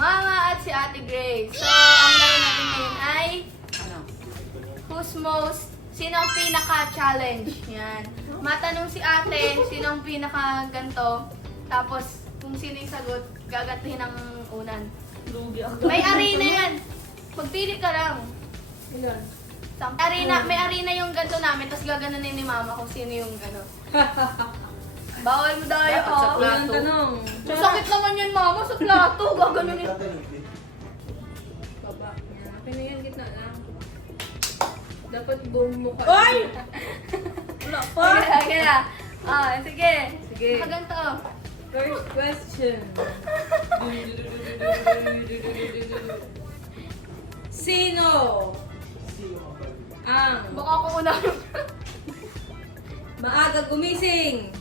Mama at si Ate Grace. So, ang laro natin ngayon ay Who's most, sino ang pinaka-challenge? Yan. Matanong si ate, sino ang pinaka-ganto. Tapos, kung sino yung sagot, gagantihin ang unan. May arena yan. Magpili ka lang. Ilan? May arena yung ganto namin, tapos gaganunin ni mama kung sino yung ano. Bawal mo daw yun. Dapat sa plato. Unang tanong. Sakit naman yun, mama, sa plato. Gaganunin. Baba. Akin na yan, gitna na. Dapat buong mukha. Oy! Wala pa. Okay na. Sige. Sige. Nakaganto. First question. Sino ang Baka ako una. maaga gumising?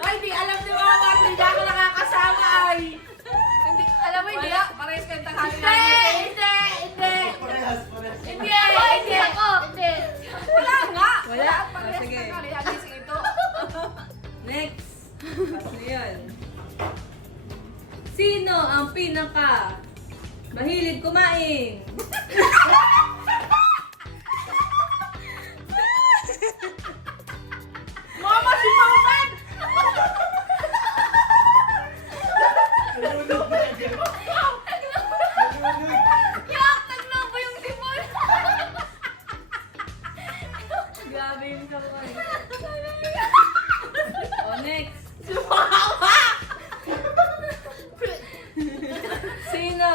Ay, di alam ni Mama. Hindi ako nakakasama ay. Hindi, alam mo, hindi. Wala, parehas kayong tanghali Hindi, namin. hindi. Hindi ako. Hindi. Wala nga. Wala. Parehas Sige. tanghali namin si ito. Next. Ano yan? Sino ang pinaka mahilig kumain? Mama, si Pauman! Yak! Naglobo yung sipon. Grabe yung kamay. Oh, next. Sino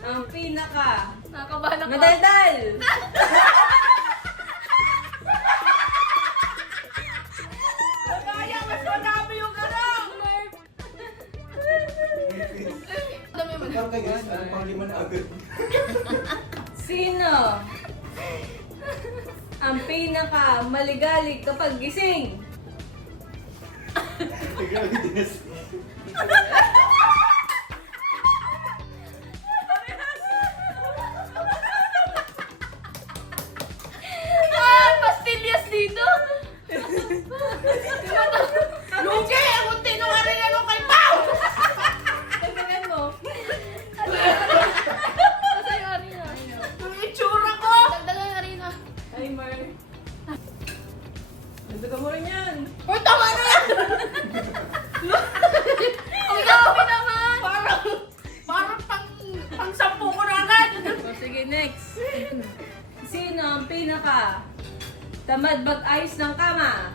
ang pinaka Nakakabahan ako. madaldal? Kaya, mas madami yung ano. Dami mo. Sino ang pinaka maligalig kapag gising? Pastillas dito. Lugi! Ang unti nung arin ano kay Pao! Tingnan mo. Nasa yung arena. Yung itsura ko! Dagdagan yung arena. Timer. Dagdagan mo rin yan. Uy, tama na yan! Ang dami naman. Parang pang sampu ko na agad! O sige, next. Sino ang pinaka tamad mag-ayos ng kama?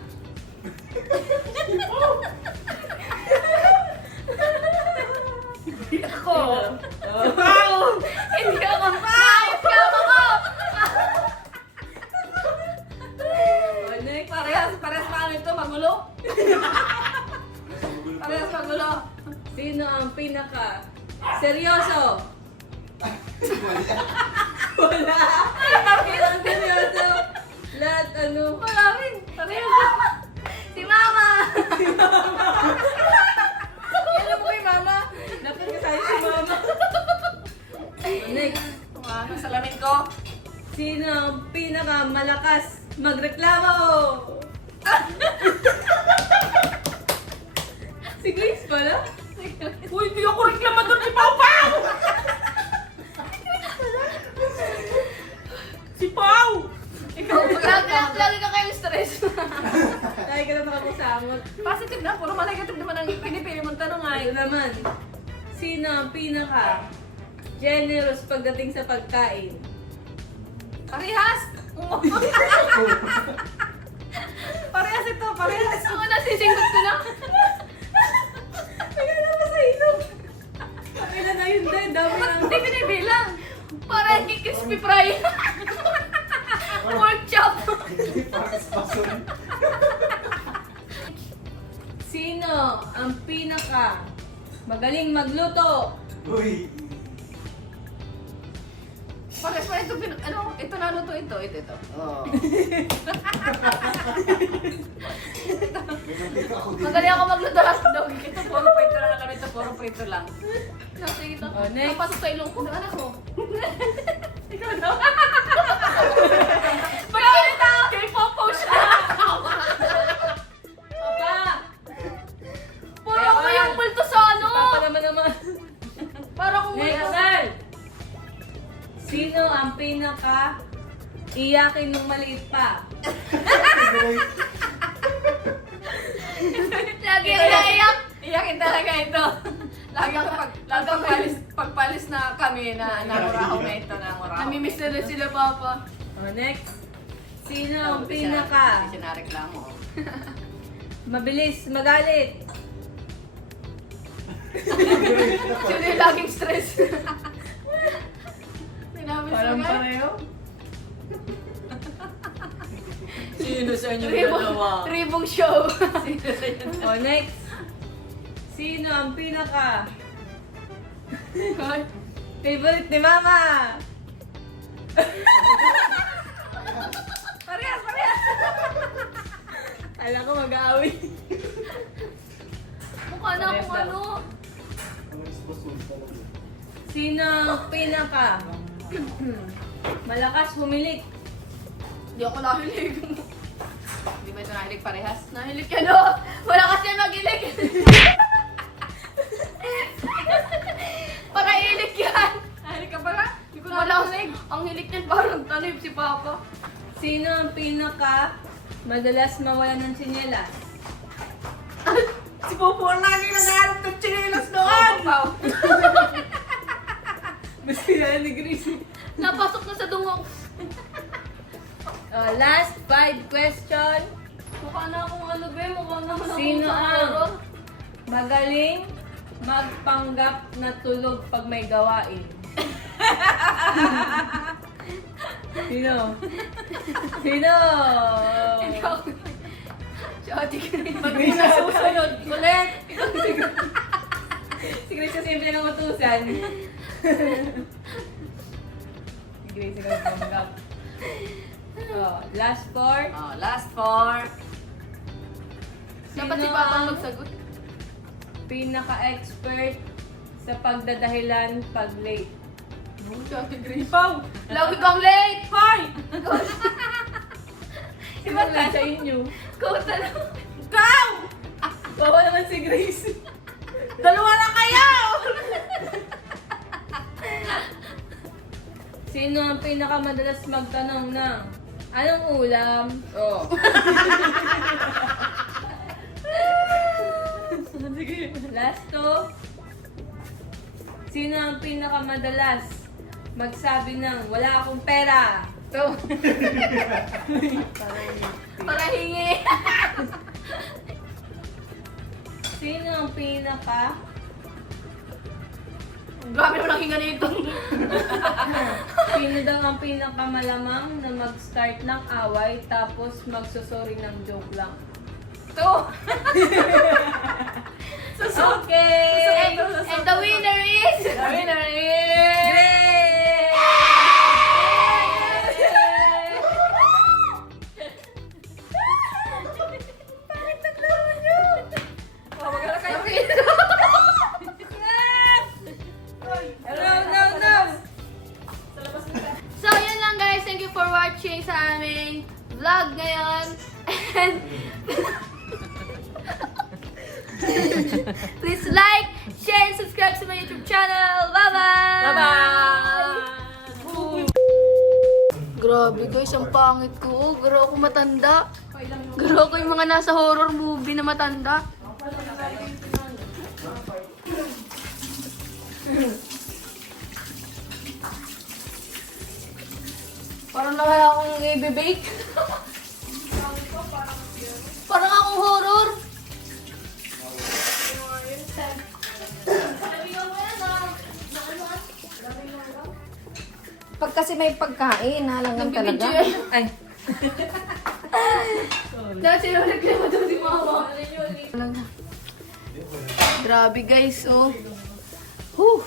Ako! Oh. Pao! Hindi ako. Ayos ka ako ko. Oh, next. Parehas pa ito, magulo. Parehas magulo. Sino ang pinaka seryoso? Wala. Sino ang seryoso? Lahat ano? Maraming. Si mama. Alam mo kay Mama? Dapat kasali si mama. Oh, next. Ano, salamin ko? Sino ang pinaka malakas magreklamo? Si Grace pala? Uy, hindi ako reklamador ni Pao Pao! Si Pao! Ikaw, Lagi ka kayo stress. Lagi ka na nakakusamot. positive na, puro negative naman ang pinipili mong tanong ay. Ito naman. Sino ang pinaka generous pagdating sa pagkain? Parehas! Parehas ito, parehas. Ako nasisinggot ko na. Kaya naman sa ilong. Kailan na yun din? Dami lang. Hindi binibilang. Para hindi crispy fry. Pork chop. Sino ang pinaka magaling magluto? Uy! Parehas pa ito, ano, ito na luto ito. Oo. Magaling ako magluto hotdog. Ito, puro prito lang kami ito, puro prito lang. Sige ito. Oh, next. Napasok sa ilong ko. Anak ko. Ikaw daw. Magkita! Kay Popo siya. Papa! Puro ko yung Tama naman. Para kung Next, wala. Sal! Sino ang pinaka iyakin nung maliit pa? Lagi ang naiyak. Iyakin talaga ito. Lagi ako pagpalis na kami na namuraho na ito, namuraho. Namimiss na rin sila, Papa. Next. Sino ang pinaka Hindi siya nareklamo. mabilis magalit? Sino yung laging stress? Sinabi sa Parang nga. pareho. Sino sa inyo Ribong show. Next. Sino ang pinaka favorite ni Mama? Parehas, parehas! Alam ko mag-aaway. Mukha na akong ano. Sino ang pinaka malakas humilik? Hindi ako nahilig. Hindi ba ito nahilig parehas? Nahilig ka no? Wala kasi mag-ilig. Para ilig yan. Nahilig ka pala? Hindi ko wala kasi. Ang hilig niyan parang talib si Papa. Sino ang pinaka madalas mawala ng tsinelas? Si Popo ang lagi nag-aarap ng chinelas doon! Pau! Gusto yan ni Gracie. Napasok na sa dungo. Last 5 question. Mukha na akong ano be. Mukha naman akong Sino sa ang horror. magaling magpanggap na tulog pag may gawain? Sino? Sino? Ikaw. Si Ate Grace. Pag may nasusunod, ulit! Si Grace kasi simple ng utusan. Si Grace ang magpanggap. Last 4. Oh, last 4. Dapat si Sino Papa ang magsagot. pinaka-expert sa pagdadahilan pag late? Si Ate Grace. Pau! Lagi kang late! Hoy! Sino lang sa inyo? Kota na. Ikaw! Bawa naman si Grace. Dalawa na kayo! Sino ang pinakamadalas magtanong ng anong ulam? Oh. Last 2. Sino ang pinakamadalas magsabi ng wala akong pera? Ito. Para hingi. Sino ang pinaka Grabe naman ang hinga nito. Sino daw ang pinakamalamang na mag-start ng away tapos magsusorry ng joke lang? Ito. Okay! And the winner is... The winner is... Great! Oh, magkala kayo. No! So, yun lang guys. Thank you for watching sa aming vlog ngayon. And please like, share, and subscribe to my YouTube channel. Bye-bye! Bye-bye! Grabe guys, ang pangit ko. Garo ako matanda. Garo ako yung mga nasa horror movie na matanda. Parang na kaya akong i-bake. Parang akong horror. Pag kasi may pagkain, halangan talaga. Ay. Dahil sinulag na ito si Mama. Grabe guys, oh. Whew.